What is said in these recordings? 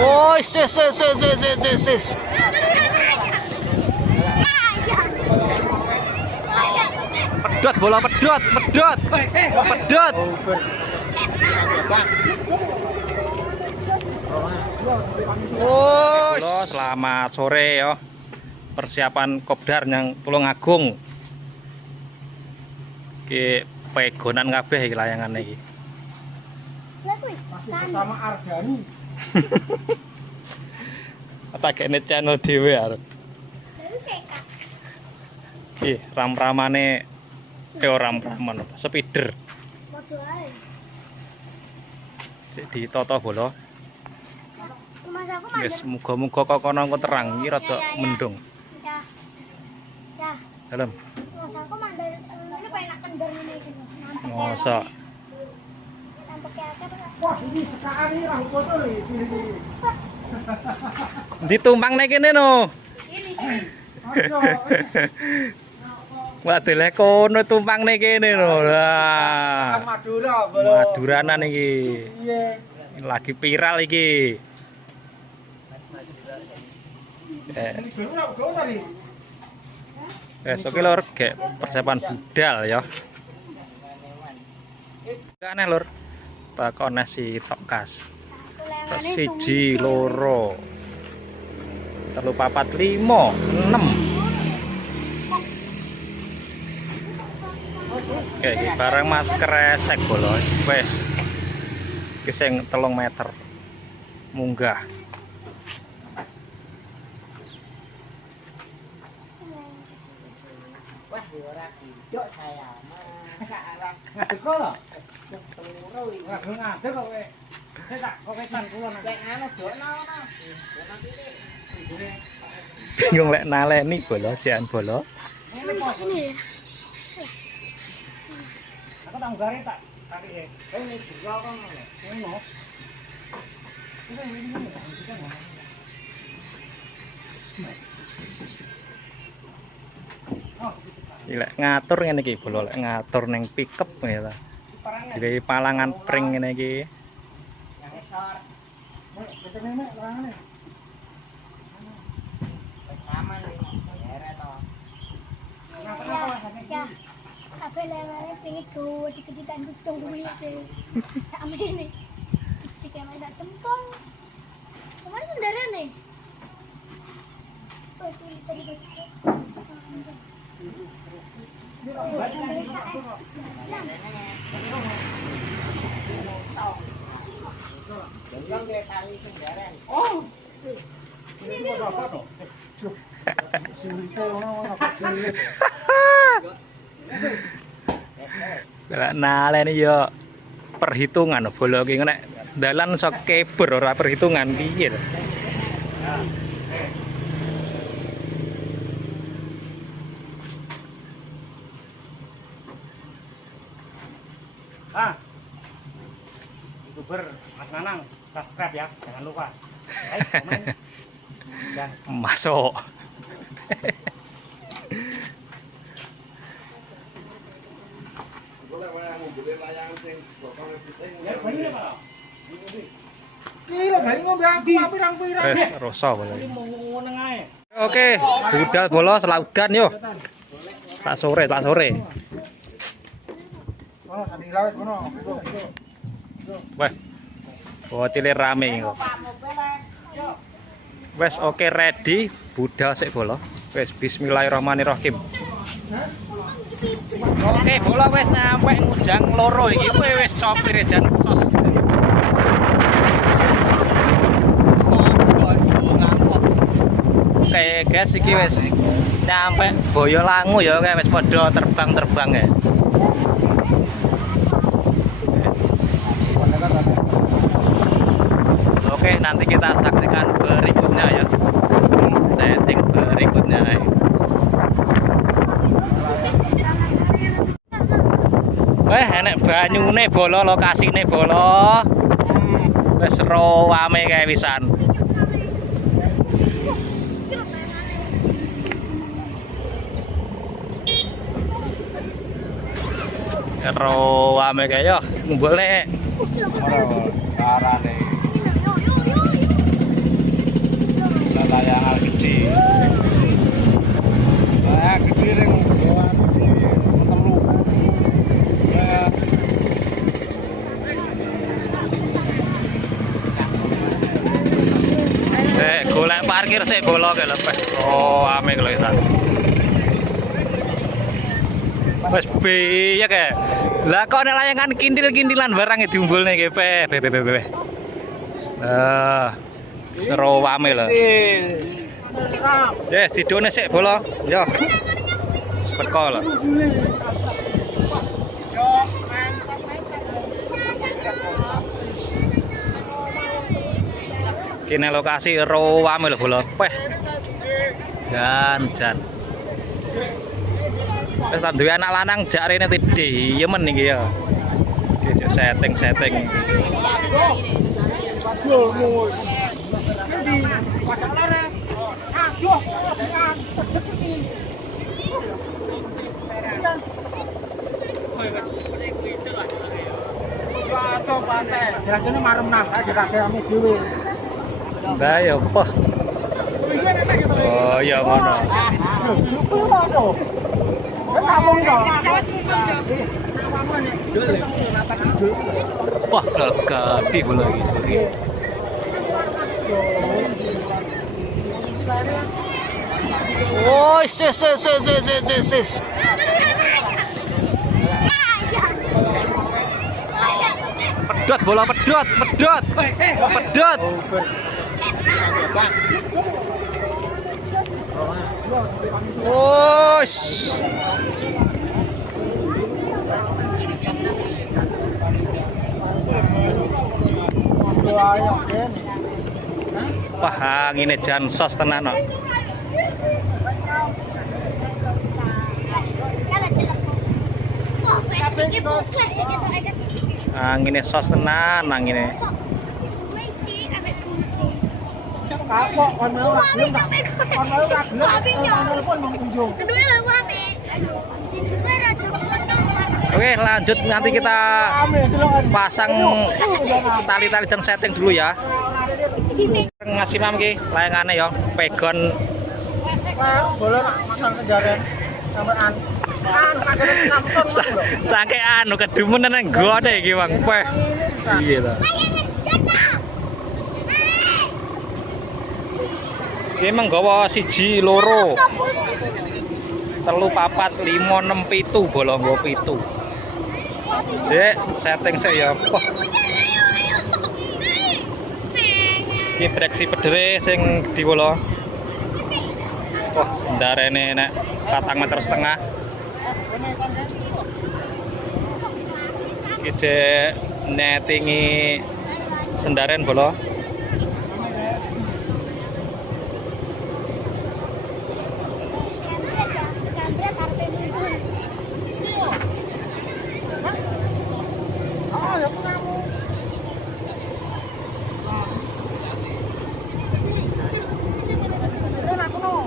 Oh, sis. Pedot bola pedot. Oh, selamat sore ya. Persiapan kopdar yang Tulungagung. Ki pegonan kabeh iki layangane iki. Bersama Ardani. Takene channel dhewe arep. Ih, ram-ramane ram-raman speeder. Padha ae. Sik ditoto bola. Mas aku Wis muga-muga kok kono terang iki rada mendung. Ya. Ya. Dalam. Mas aku mandar ini penak kendor ngene iki. Mosok. Nampake akeh. Wah, ini sekaan ini rahu kotor ini. Ditumpang nek kene no. Aduh. Wah, deleh kono tumpang nek kene no. Lah. Madura, bolo. Maduranan iki. Iya. Lagi viral iki. Ini dulu nak kau tadi. Oke lor, kayak persiapan budal ya. Aneh lor, takon nasi tokas. Siji loro, telu papat limo, 6. Oke, iki barang mas kresek bola, wes. Iki sing 3 meter, munggah. Wah, ora kidok saya. Salah. Ngadeg kok lho. Teluru iki. Wah, ngadeg kok kowe. Saya tak kok wetan kula nang. Sing anu dokno ono. Bingung lek naleni bola, sian bola. Ngene kok. Ini ya. Aku tak gare tak tarik e. Ini juga kan ngono. Ngono. Ini ini kita ngono. Lek ngatur ngene iki bola, lek ngatur ning pickup ya ta. Digawe palangan pring ngene iki. Yang esor. Betul nek langane. Wis aman iki. Ere to. Ya. Kabeh lewene pingin go dikedikan kucing kuwi iki. Sak mene. Dikene sak jempol. Kemana kendarane? Oh, tadi. Oh. Ini apa to? Silite ono apa silite. Lek naleni yo perhitungan bola iki nek dalan sok kebur ora perhitungan piye to. YouTuber Mas Nanang, subscribe ya, jangan lupa. Like, komen, dan Masuk. Kilo bali ngombe aku pirang-pirang. Wes rasa bola. Iki mau neng ae. Oke, budal bola selaudan yo. Tak sore. Ono sandi lawes kono. Wah. Botile rame iki kok. Wes oke ready, budal sik bola. Wes bismillahirrahmanirrahim. Oke, bola wes nyampe ngujang loro iki. Kowe wes sopir jan sos. Oke guys, iki wes nyampe Boyolangu ya, wes padha terbang ya. Oke, nanti kita saksikan berikutnya ya. Setting berikutnya. Wah, enek banyune bola, lokasine bola. Wis rame kae pisan. Rame kae yo, boleh Carane layangan gede. Lah gede ring telu. Golek parkir sik bolo ke lepeh. Oh, ame lho isan. Wes biye ke. Lah kok nek layangan kintil-kintilan barang diumbulne ki pe. Seru ame lho. Yes, didone sik bolo. Yo. Teko lho. Kene lokasi rame lho bola peh. Jan. Wis tak duwe anak lanang jak rene yemen iki ya. Iki setting. Jelas-jelas marem nang, jelas ame dhewe. Lah ya apa? Oh ya ngono. Kuwi masuk. Kampung to. Wah, gede bola iki. Oh, sis. Pedot bola pedot. Oh. Wah, ngene jan sos tenan kok. Ngene sos tenan nang ngene. Kapok kon mau gelem tak. Kon mau ora gelem. Telepon mau kunjung. Kedua lah wae. Oke, lanjut nanti kita pasang tali-tali dan setting dulu ya. Ngasih mam ki layangane ya, pegon. Bola masang kejaren sampean. Kagene Samsung. Sangke anu kedumen nang gone iki, Bang. Peh. Iya ta. Ki menggawa 1, 2, 3, 4, 5, 6, 7 bola nggo 7. Sik, setting sik ya. Wah. Iki breksi pedere sing di bola. Wah, sendarene nek 4,5 meter. Iki netingi sendaren bola.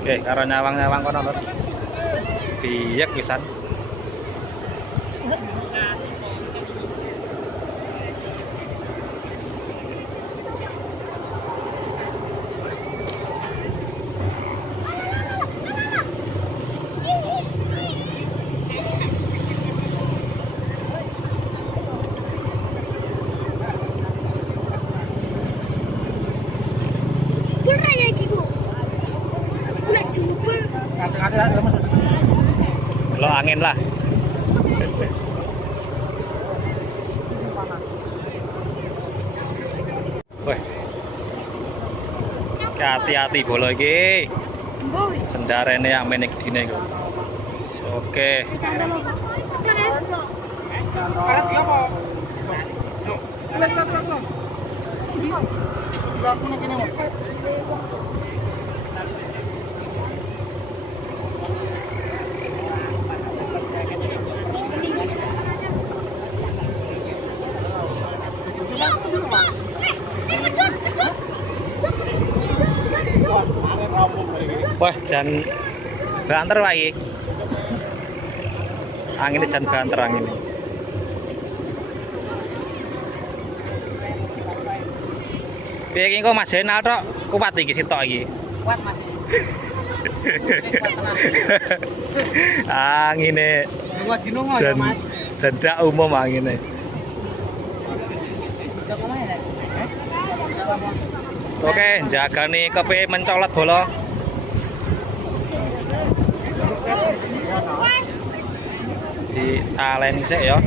Oke, karo nyawang-nyawang kono lho. Biyek pisan. Lo angin lah. Wih. Hati-hati bola iki. Sendarene yang menek dine iku. Oke. Wah, jan banter wae. Angine jan banter angine. Piye iki kok Mas Jenal tok kuat iki sitok iki. Kuat Mas ini. Angine Kuat dinungo ya Mas. jendak umum angine. Udah kemana ya? Oke, jagani kepiye mencolot bola. Di taleni sik ya.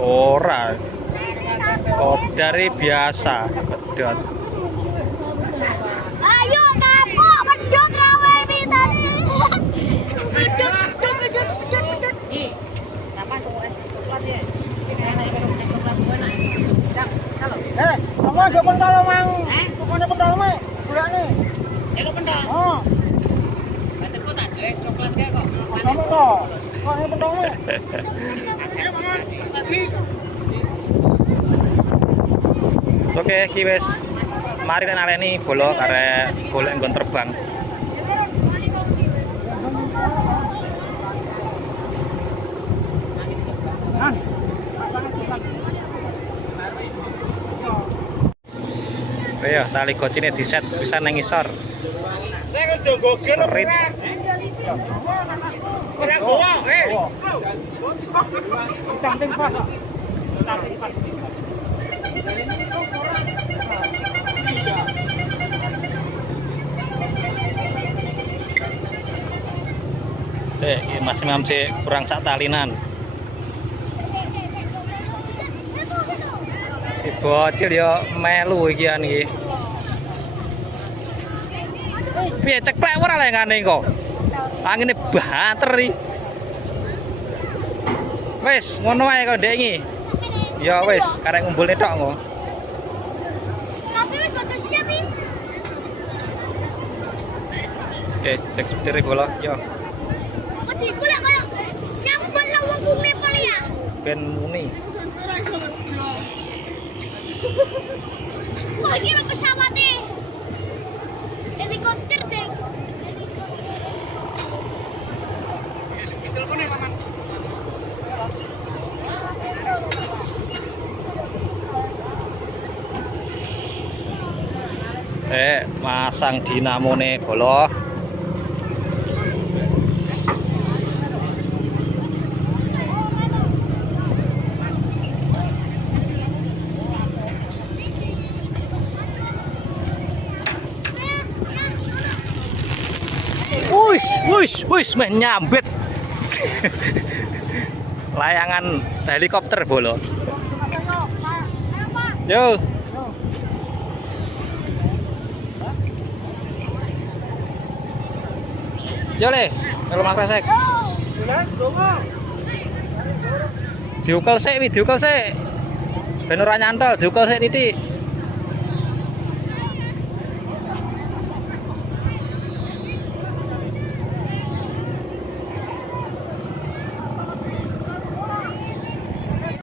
Ora. Dari biasa pedot. Ayo kapok pedot rawe tadi. Pedot. Ih, apa tuh es coklat ya? Enak es coklat gue enak. Cak, kalau. Kamu ada pentol mang? Pokoknya pentol mah, gulanya. Lo pendal. Oh, Betul kok tak es coklat kayak kok. sama toh. Kok ini pentol mah? Oke, iki wis mari nek naleni bola karek golek nggon terbang. Ayo, tali gocine diset bisa nang ngisor. Saya harus jogokin Rit. ora gowo, Cantik pas. Iki Mas Imam sih kurang sak talinan. Bocil ya melu iki an iki. Piye ceklek ora lek ngene kok. Angine banter iki. Wis ngono ae kok ndek iki. Ya wis karek ngumpulne tok kok. Tapi wis bocor siap iki. Oke, cek setir bola yo. Adiku lek koyo nyamuk bola wong kume pali ya. Ben muni. Wah, iki lho pesawate. Helikopter deh. Masang dinamone bola. Wis menyambet. Layangan helikopter bola. Yo. Yo le, kalau Mas Resek. Diukel sik, ben ora nyantol, diukel sik titik.